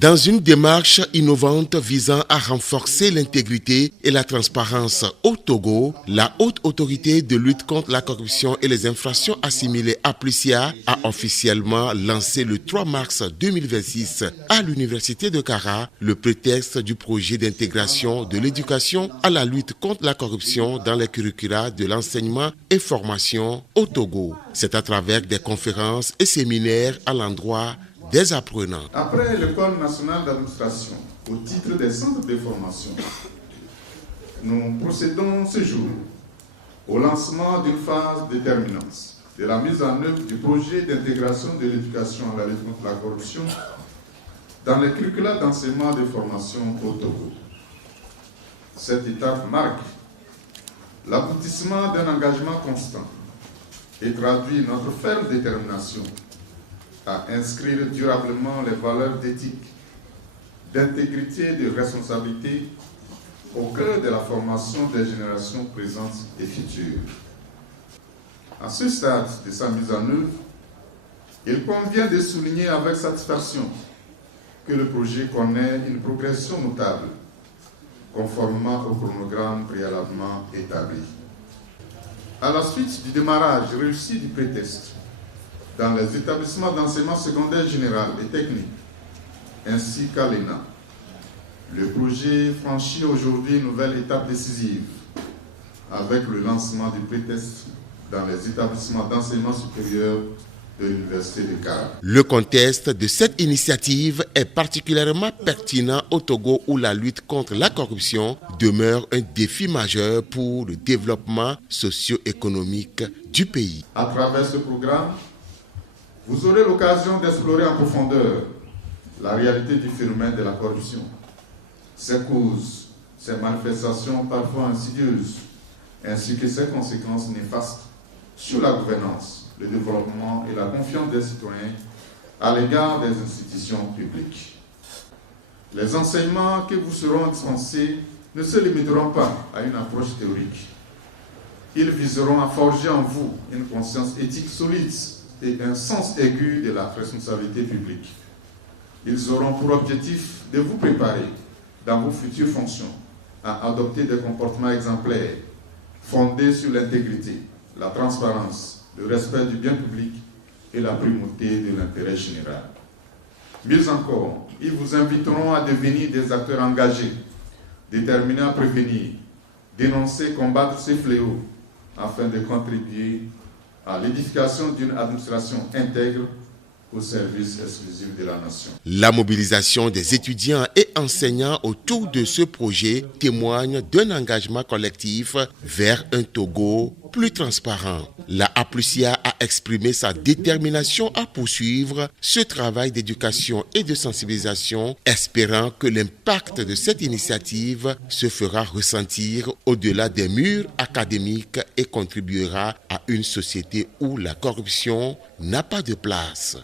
Dans une démarche innovante visant à renforcer l'intégrité et la transparence au Togo, la Haute Autorité de lutte contre la corruption et les infractions assimilées APLUCIA a officiellement lancé le 3 mars 2026 à l'Université de Kara le prétexte du projet d'intégration de l'éducation à la lutte contre la corruption dans les curricula de l'enseignement et formation au Togo. C'est à travers des conférences et séminaires à l'endroit des apprenants. Après l'École nationale d'administration, au titre des centres de formation, nous procédons ce jour au lancement d'une phase déterminante de la mise en œuvre du projet d'intégration de l'éducation à la lutte contre la corruption dans les curricula d'enseignement et de formation au Togo. Cette étape marque l'aboutissement d'un engagement constant et traduit notre ferme détermination à inscrire durablement les valeurs d'éthique, d'intégrité et de responsabilité au cœur de la formation des générations présentes et futures. À ce stade de sa mise en œuvre, il convient de souligner avec satisfaction que le projet connaît une progression notable, conformément au chronogramme préalablement établi. À la suite du démarrage réussi du pré-test, dans les établissements d'enseignement secondaire général et technique, ainsi qu'à l'ENA, le projet franchit aujourd'hui une nouvelle étape décisive avec le lancement du pré-test dans les établissements d'enseignement supérieur de l'Université de Kara. Le contexte de cette initiative est particulièrement pertinent au Togo où la lutte contre la corruption demeure un défi majeur pour le développement socio-économique du pays. À travers ce programme, vous aurez l'occasion d'explorer en profondeur la réalité du phénomène de la corruption, ses causes, ses manifestations parfois insidieuses, ainsi que ses conséquences néfastes sur la gouvernance, le développement et la confiance des citoyens à l'égard des institutions publiques. Les enseignements que vous seront dispensés ne se limiteront pas à une approche théorique. Ils viseront à forger en vous une conscience éthique solide et un sens aigu de la responsabilité publique. Ils auront pour objectif de vous préparer dans vos futures fonctions à adopter des comportements exemplaires fondés sur l'intégrité, la transparence, le respect du bien public et la primauté de l'intérêt général. Mieux encore, ils vous inviteront à devenir des acteurs engagés, déterminés à prévenir, dénoncer, combattre ces fléaux afin de contribuer à l'édification d'une administration intègre au service exclusif de la nation. La mobilisation des étudiants et enseignants autour de ce projet témoigne d'un engagement collectif vers un Togo plus transparent. La APLUCIA a exprimé sa détermination à poursuivre ce travail d'éducation et de sensibilisation, espérant que l'impact de cette initiative se fera ressentir au-delà des murs académiques et contribuera à une société où la corruption n'a pas de place.